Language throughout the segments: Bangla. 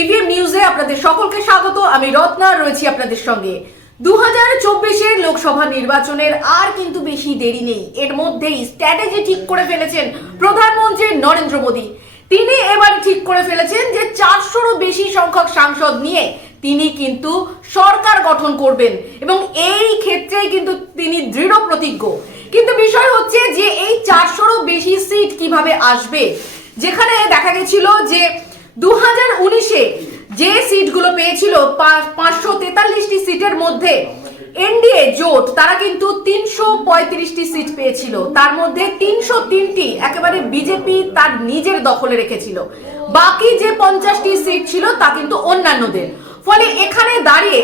ইভিএম নিউজে আপনাদের সকলকে স্বাগত। আমি রত্না, রয়েছি আপনাদের সঙ্গে। দু হাজার চব্বিশের লোকসভা নির্বাচনের আর কিন্তু বেশি দেরি নেই। এর মধ্যেই স্ট্র্যাটেজি ঠিক করে ফেলেছেন প্রধানমন্ত্রী নরেন্দ্র মোদী। তিনি এবার ঠিক করে ফেলেছেন যে চারশোরও বেশি সংখ্যক সাংসদ নিয়ে তিনি কিন্তু সরকার গঠন করবেন এবং এই ক্ষেত্রেই কিন্তু তিনি দৃঢ় প্রতিজ্ঞ। কিন্তু বিষয় হচ্ছে যে এই চারশোরও বেশি সিট কীভাবে আসবে? যেখানে দেখা গেছিল যে দু হাজার উনিশে যে সিটগুলো পেয়েছিল পাঁচশো তেতাল্লিশটি সিটের মধ্যে এনডিএ জোট, তারা কিন্তু তিনশো পঁয়ত্রিশটি সিট পেয়েছিল। তার মধ্যে তিনশো তিনটি একেবারে বিজেপি তার নিজের দখলে রেখেছিল। বাকি যে পঞ্চাশটি সিট ছিল, তা কিন্তু অন্যান্যদের। ফলে এখানে দাঁড়িয়ে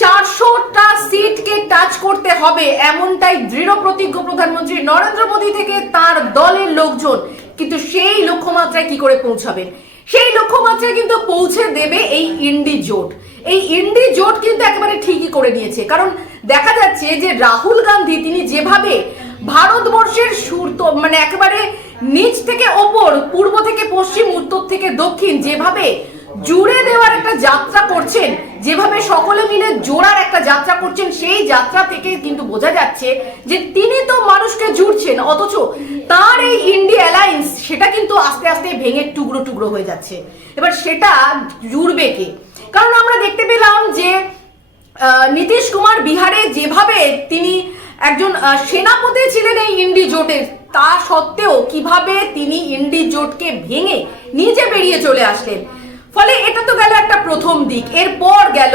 চারশোটা সিটকে টাচ করতে হবে এমনটাই দৃঢ় প্রতিজ্ঞ প্রধানমন্ত্রী নরেন্দ্র মোদী থেকে তার দলের লোকজন। কিন্তু সেই লক্ষ্যমাত্রায় কি করে পৌঁছাবেন? সেই লক্ষ্যমাত্রায় কিন্তু পৌঁছে দেবে এই ইন্ডি জোট। এই ইন্ডি জোট কিন্তু একেবারে ঠিকই করে নিয়েছে। কারণ দেখা যাচ্ছে যে রাহুল গান্ধী, তিনি যেভাবে ভারতবর্ষের সুর মানে একেবারে নিচ থেকে ওপর, পূর্ব থেকে পশ্চিম, উত্তর থেকে দক্ষিণ, যেভাবে জুড়ে দেওয়ার একটা যাত্রা করছেন, যেভাবে সকলে মিলে জোড়ার একটা যাত্রা করছেন, সেই যাত্রা থেকে কিন্তু বোঝা যাচ্ছে যে তিনি তো মানুষকে জুড়ছেন, অথচ তার এই ইন্ডিয়া অ্যালায়েন্স, সেটা কিন্তু আস্তে আস্তে ভেঙে টুকরো টুকরো হয়ে যাচ্ছে। এবার সেটা জুড়বে কে? কারণ আমরা দেখতে পেলাম যে নীতিশ কুমার বিহারে যেভাবে তিনি একজন সেনাপতি ছিলেন এই ইন্ডি জোটের, তা সত্ত্বেও কীভাবে তিনি ইন্ডি জোটকে ভেঙে নিজে বেরিয়ে চলে আসলেন। ফলে এটা তো গেল একটা প্রথম দিক। এরপর গেল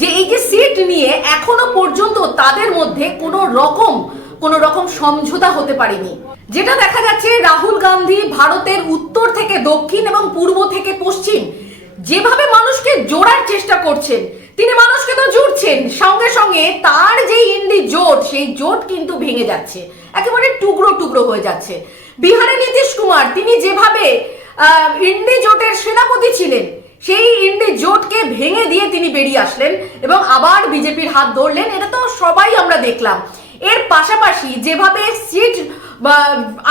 যে এই যে সিট নিয়ে এখনও পর্যন্ত তাদের মধ্যে কোনো রকম কোনো রকম সমঝোতা হতে পারেনি। যেটা দেখা যাচ্ছে, রাহুল গান্ধী ভারতের উত্তর থেকে দক্ষিণ এবং পূর্ব থেকে পশ্চিম যেভাবে মানুষকে জোড়ার চেষ্টা করছেন, তিনি মানুষকে তো জুড়ছেন। সঙ্গে সঙ্গে তার যে ইন্ডি জোট, সেই জোট কিন্তু ভেঙে যাচ্ছে। একেবারে টুকরো টুকরো হয়ে যাচ্ছে। বিহারে নীতিশ কুমার, তিনি যেভাবে ইন্ডি জোটের সেনাপতি ছিলেন, সেই ইন্ডি জোটকে ভেঙে দিয়ে তিনি বেরিয়ে আসলেন এবং আবার বিজেপির হাত ধরলেন। এটা তো সবাই আমরা দেখলাম। এর পাশাপাশি যেভাবে সিট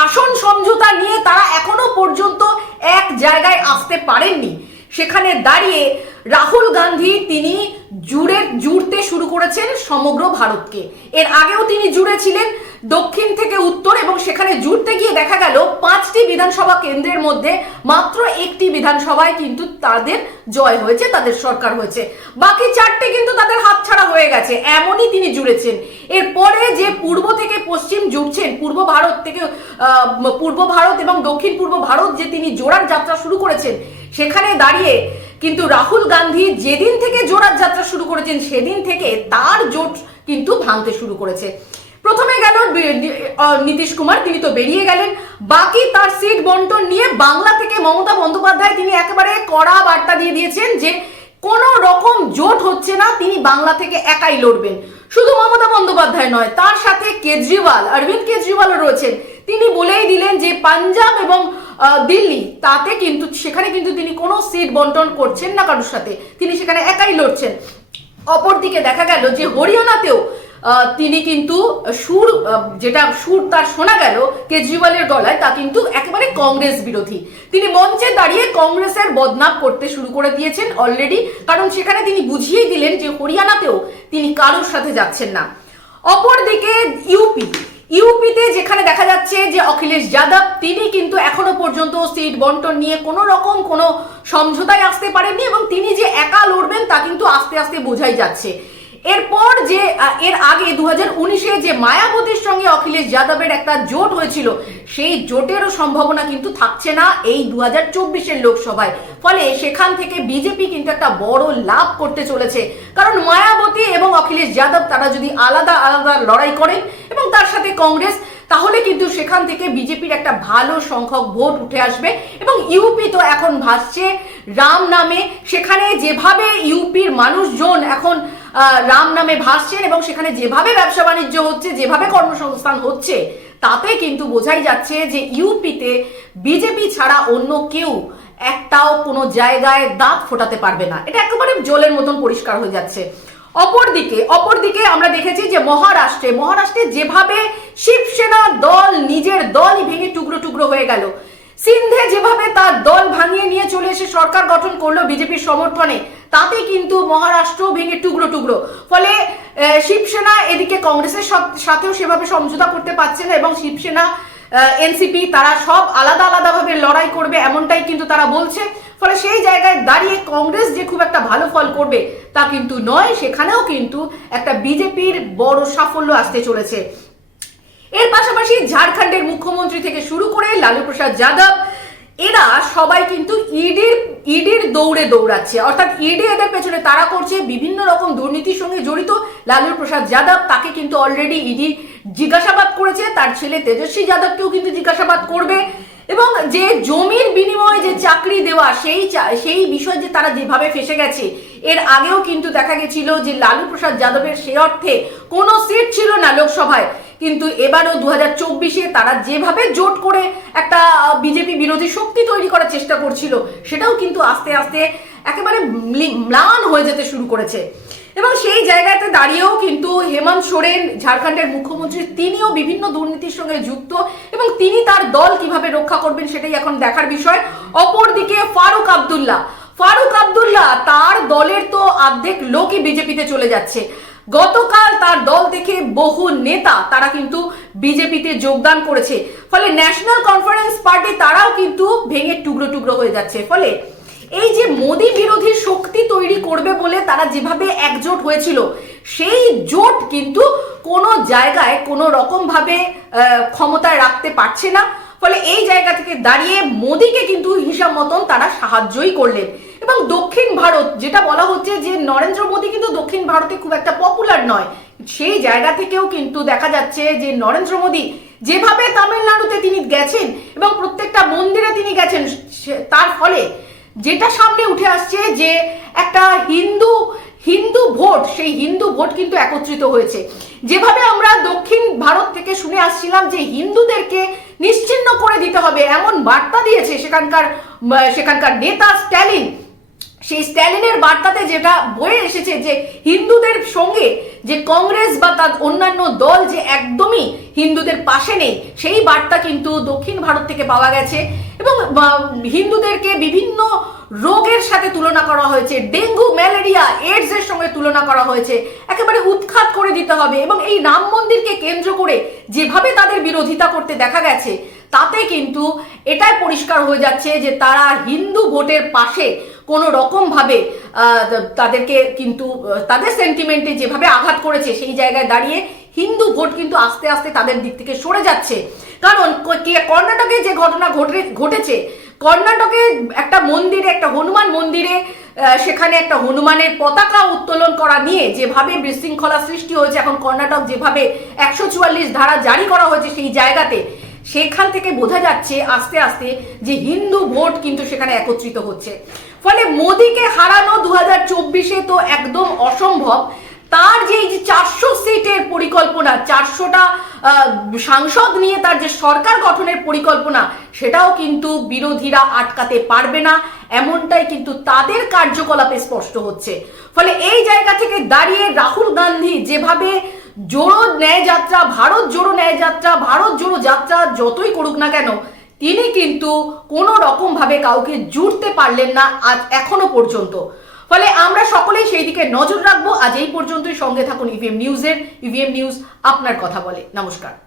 আসন সমঝোতা নিয়ে তারা এখনও পর্যন্ত এক জায়গায় আসতে পারেননি। সেখানে দাঁড়িয়ে রাহুল গান্ধী তিনি জুড়ে, জুড়তে শুরু করেছেন সমগ্র ভারতকে। এর আগেও তিনি জুড়েছিলেন দক্ষিণ থেকে উত্তর এবং সেখানে জুড়তে গিয়ে দেখা গেল পাঁচটি বিধানসভা কেন্দ্রের মধ্যে মাত্র একটি বিধানসভায় কিন্তু তাদের জয় হয়েছে, তাদের সরকার হয়েছে। বাকি চারটে কিন্তু তাদের হাতছাড়া হয়ে গেছে, এমনই তিনি জুড়েছেন। এরপরে যে পূর্ব থেকে পশ্চিম জুড়ছেন পূর্ব ভারত থেকে পূর্ব ভারত এবং দক্ষিণ পূর্ব ভারত যে তিনি জোড়ার যাত্রা শুরু করেছেন, সেখানে দাঁড়িয়ে কিন্তু রাহুল গান্ধী যেদিন থেকে জোড়ার যাত্রা শুরু করেছেন, সেদিন থেকে তার জোট কিন্তু ভাঙতে শুরু করেছে। প্রথমে গেল নীতিশ কুমার, তিনি তো বেরিয়ে গেলেন। বাকি তার সিট বন্টন নিয়ে বাংলা থেকে মমতা বন্দ্যোপাধ্যায় তিনি একেবারে কড়া বার্তা দিয়ে দিয়েছেন যে কোন রকম জোট হচ্ছে না, তিনি বাংলা থেকে একাই লড়বেন। শুধু মমতা বন্দ্যোপাধ্যায় নয়, তার সাথে কেজরিওয়াল, অরবিন্দ কেজরিওয়ালও রয়েছেন। তিনি বলেই দিলেন যে পাঞ্জাব এবং দিল্লি, তাতে কিন্তু, সেখানে কিন্তু তিনি কোনো সিট বন্টন করছেন না কারোর সাথে। তিনি সেখানে একাই লড়ছেন। অপরদিকে দেখা গেল যে হরিয়ানাতেও তিনি কিন্তু সুর যেটা সুর তার শোনা গেল কেজরিওয়ালের গলায়, তা কিন্তু একেবারে কংগ্রেস বিরোধী। তিনি মঞ্চে দাঁড়িয়ে কংগ্রেসের বদনাম করতে শুরু করে দিয়েছেন অলরেডি কারণ সেখানে তিনি বুঝিয়ে দিলেন যে হরিয়ানাতেও তিনি কারোর সাথে যাচ্ছেন না। অপরদিকে ইউপি ইউপিতে যেখানে দেখা যাচ্ছে যে অখিলেশ যাদব, তিনি কিন্তু এখনও পর্যন্ত সিট বন্টন নিয়ে কোনো রকম কোনো সমঝোতায় আসতে পারেননি এবং তিনি যে একা লড়বেন তা কিন্তু আস্তে আস্তে বোঝাই যাচ্ছে। এরপর যে এর আগে দু হাজার উনিশে যে মায়াবতীর সঙ্গে অখিলেশ যাদবের একটা জোট হয়েছিল, সেই জোটেরও সম্ভাবনা কিন্তু থাকছে না এই দু হাজার চব্বিশের লোকসভায়। ফলে সেখান থেকে বিজেপি কিন্তু একটা বড় লাভ করতে চলেছে। কারণ মায়াবতী এবং অখিলেশ যাদব তারা যদি আলাদা আলাদা লড়াই করেন এবং তার সাথে কংগ্রেস, তাহলে কিন্তু সেখান থেকে বিজেপির একটা ভালো সংখ্যক ভোট উঠে আসবে এবং ইউপি তো এখন ভাসছে রাম নামে। সেখানে যেভাবে ইউপির মানুষজন এখন রাম নামে ভাসছেন এবং সেখানে যেভাবে ব্যবসা বাণিজ্য হচ্ছে, যেভাবে কর্মসংস্থান হচ্ছে, তাতে কিন্তু বোঝাই যাচ্ছে যে ইউপিতে বিজেপি ছাড়া অন্য কেউ একটাও কোনো জায়গায় দাঁত ফোটাতে পারবে না। এটা একেবারে জলের মতন পরিষ্কার হয়ে যাচ্ছে। অপরদিকে অপরদিকে আমরা দেখেছি যে মহারাষ্ট্রে মহারাষ্ট্রে যেভাবে শিবসেনা দল, নিজের দলই ভেঙে টুকরো টুকরো হয়ে গেল। সিন্ধে যেভাবে তার দল ভাঙিয়ে নিয়ে চলে এসে সরকার গঠন করল বিজেপির সমর্থনে, তাতে কিন্তু মহারাষ্ট্র ভেঙে টুকরো টুকরো। ফলে শিবসেনা এদিকে কংগ্রেসের সাথ- সাথেও সেভাবে সমঝোতা করতে পারছে না এবং শিবসেনা এনসিপি তারা সব আলাদা আলাদাভাবে লড়াই করবে এমনটাই কিন্তু তারা বলছে। ফলে সেই জায়গায় দাঁড়িয়ে কংগ্রেস যে খুব একটা ভালো ফল করবে তা কিন্তু নয়, সেখানেও কিন্তু একটা বিজেপির বড় সাফল্য আসতে চলেছে। এর পাশাপাশি ঝাড়খণ্ডের মুখ্যমন্ত্রী থেকে শুরু করে লালু প্রসাদ যাদব, এরা সবাই কিন্তু ইডির ইডির দৌড়ে দৌড়াচ্ছে। অর্থাৎ ইডি এদের পেছনে তারা করছে, বিভিন্ন রকম দুর্নীতির সঙ্গে জড়িত লালু প্রসাদ যাদব তাকে কিন্তু অলরেডি ইডি জিজ্ঞাসাবাদ করেছে। তার ছেলে তেজস্বী যাদবকেও কিন্তু জিজ্ঞাসাবাদ করবে। এবং যে জমির বিনিময়ে যে চাকরি দেওয়া, সেই সেই বিষয় যে তারা যেভাবে ফেসে গেছে, এর আগেও কিন্তু দেখা গেছিল যে লালু প্রসাদ যাদবের সে অর্থে কোনো সিট ছিল না লোকসভায়। কিন্তু এবারও দু হাজার চব্বিশে তারা যেভাবে জোট করে একটা বিজেপি বিরোধী শক্তি তৈরি করার চেষ্টা করছিল, সেটাও কিন্তু আস্তে আস্তে একেবারে ম্লি- ম্লান হয়ে যেতে শুরু করেছে। এবং সেই জায়গাতে দাঁড়িয়েও কিন্তু হেমন্ত সোরেন, ঝাড়খণ্ডের মুখ্যমন্ত্রী, তিনিও বিভিন্ন দুর্নীতির সঙ্গে যুক্ত এবং তিনি তার দল কীভাবে রক্ষা করবেন সেটাই এখন দেখার বিষয়। অপরদিকে ফারুক আবদুল্লাহ। ফারুক আবদুল্লাহ, তার দলের তো অর্ধেক লোকই বিজেপিতে চলে যাচ্ছে। গতকাল তার দল থেকে বহু নেতা, তারা কিন্তু বিজেপিতে যোগদান করেছে। ফলে ন্যাশনাল কনফারেন্স পার্টি তারাও কিন্তু ভেঙে টুকরো টুকরো হয়ে যাচ্ছে। ফলে এই যে মোদী বিরোধী শক্তি তৈরি করবে বলে তারা যেভাবে একজোট হয়েছিল, সেই জোট কিন্তু কোনো জায়গায় কোনো রকম ভাবে ক্ষমতায় রাখতে পারছে না। ফলে এই জায়গা থেকে দাঁড়িয়ে মোদীকে কিন্তু হিসাব মতন তারা সাহায্যই করলেন। এবং ভারত, যেটা বলা হচ্ছে যে নরেন্দ্র মোদী কিন্তু দক্ষিণ ভারতে খুব একটা পপুলার নয়। সেই জায়গা থেকেও কিন্তু দেখা যাচ্ছে যে নরেন্দ্র মোদী যেভাবে তামিলনাড়ুতে তিনি গেছেন এবং প্রত্যেকটা মন্দিরে তিনি গেছেন তার ফলে যেটা সামনে উঠে আসছে যে একটা হিন্দু হিন্দু ভোট, সেই হিন্দু ভোট কিন্তু একত্রিত হয়েছে। যেভাবে আমরা দক্ষিণ ভারত থেকে শুনে আসছিলাম যে হিন্দুদেরকে নিশ্চিহ্ন করে দিতে হবে, এমন বার্তা দিয়েছে সেখানকার সেখানকার নেতা স্ট্যালিন। সেই স্ট্যালিনের বার্তাতে যেটা বয়ে এসেছে যে হিন্দুদের সঙ্গে যে কংগ্রেস বা তার অন্যান্য দল যে একদমই হিন্দুদের পাশে নেই, সেই বার্তা কিন্তু দক্ষিণ ভারত থেকে পাওয়া গেছে। এবং হিন্দুদেরকে বিভিন্ন রোগের সাথে তুলনা করা হয়েছে, ডেঙ্গু, ম্যালেরিয়া এইডস এর সঙ্গে তুলনা করা হয়েছে। একেবারে উৎখাত করে দিতে হবে। এবং এই রাম মন্দিরকে কেন্দ্র করে যেভাবে তাদের বিরোধিতা করতে দেখা গেছে, তাতে কিন্তু এটাই পরিষ্কার হয়ে যাচ্ছে যে তারা হিন্দু ভোটের পাশে কোনো রকম ভাবে তাদেরকে কিন্তু তাদের সেন্টিমেন্টে যেভাবে আঘাত করেছে, সেই জায়গায় দাঁড়িয়ে হিন্দু ভোট কিন্তু আস্তে আস্তে তাদের দিক থেকে সরে যাচ্ছে। কারণ কর্ণাটকে যে ঘটনা ঘটে, ঘটেছে, কর্ণাটকে একটা মন্দিরে, একটা হনুমান মন্দিরে সেখানে একটা হনুমানের পতাকা উত্তোলন করা নিয়ে যেভাবে বিশৃঙ্খলা সৃষ্টি হয়েছে, এখন কর্ণাটক যেভাবে একশো চুয়াল্লিশ ধারা জারি করা হয়েছে সেই জায়গাতে, সেখান থেকে বোঝা যাচ্ছে আস্তে আস্তে যে হিন্দু ভোট কিন্তু সেখানে একত্রিত হচ্ছে। ফলে মোদীকে হারানো দু হাজার চব্বিশে তো একদম অসম্ভব। তার যে এই যে চারশো সিটের পরিকল্পনা, চারশোটা সাংসদ নিয়ে তার যে সরকার গঠনের পরিকল্পনা, সেটাও কিন্তু বিরোধীরা আটকাতে পারবে না। এমনটাই কিন্তু তাদের কার্যকলাপে স্পষ্ট হচ্ছে। ফলে এই জায়গা থেকে দাঁড়িয়ে রাহুল গান্ধী যেভাবে জোড়ো ন্যায় যাত্রা ভারত জোড়ো ন্যায় যাত্রা ভারত জোড়ো যাত্রা যতই করুক না কেন তিনি কিন্তু কোনো রকম ভাবে কাউকে জুড়তে পারলেন না আজ এখনও পর্যন্ত। ফলে আমরা সকলেই সেই দিকে নজর রাখব। আজ এই পর্যন্তই সঙ্গে থাকুন ইভিএম নিউজের ইভিএম নিউজ আপনার কথা বলে। নমস্কার।